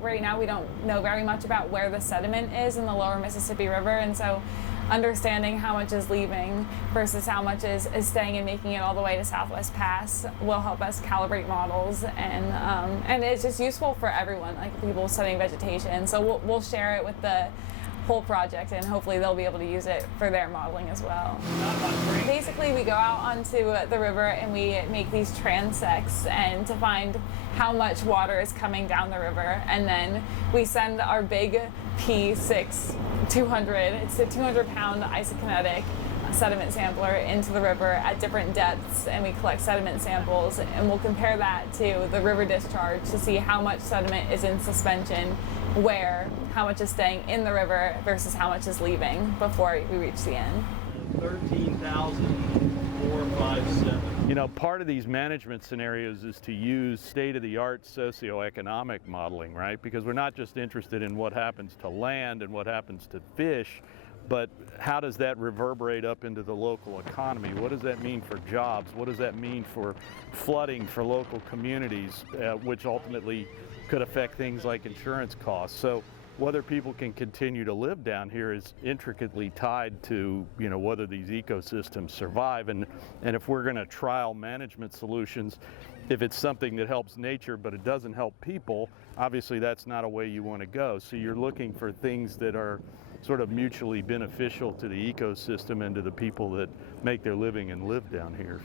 right now we don't know very much about where the sediment is in the lower Mississippi River, and so understanding how much is leaving versus how much is staying and making it all the way to Southwest Pass will help us calibrate models, and it's just useful for everyone, like people studying vegetation. So we'll share it with the whole project, and hopefully they'll be able to use it for their modeling as well. Basically, we go out onto the river and we make these transects and to find how much water is coming down the river, and then we send our big P6 200, it's a 200-pound isokinetic sediment sampler into the river at different depths, and we collect sediment samples, and we'll compare that to the river discharge to see how much sediment is in suspension, how much is staying in the river versus how much is leaving before we reach the end. 13,457. You know, part of these management scenarios is to use state-of-the-art socioeconomic modeling, right? Because we're not just interested in what happens to land and what happens to fish, but how does that reverberate up into the local economy? What does that mean for jobs? What does that mean for flooding for local communities, which ultimately could affect things like insurance costs? So whether people can continue to live down here is intricately tied to, you know, whether these ecosystems survive. And if we're going to trial management solutions, if it's something that helps nature but it doesn't help people, obviously that's not a way you want to go. So you're looking for things that are sort of mutually beneficial to the ecosystem and to the people that make their living and live down here.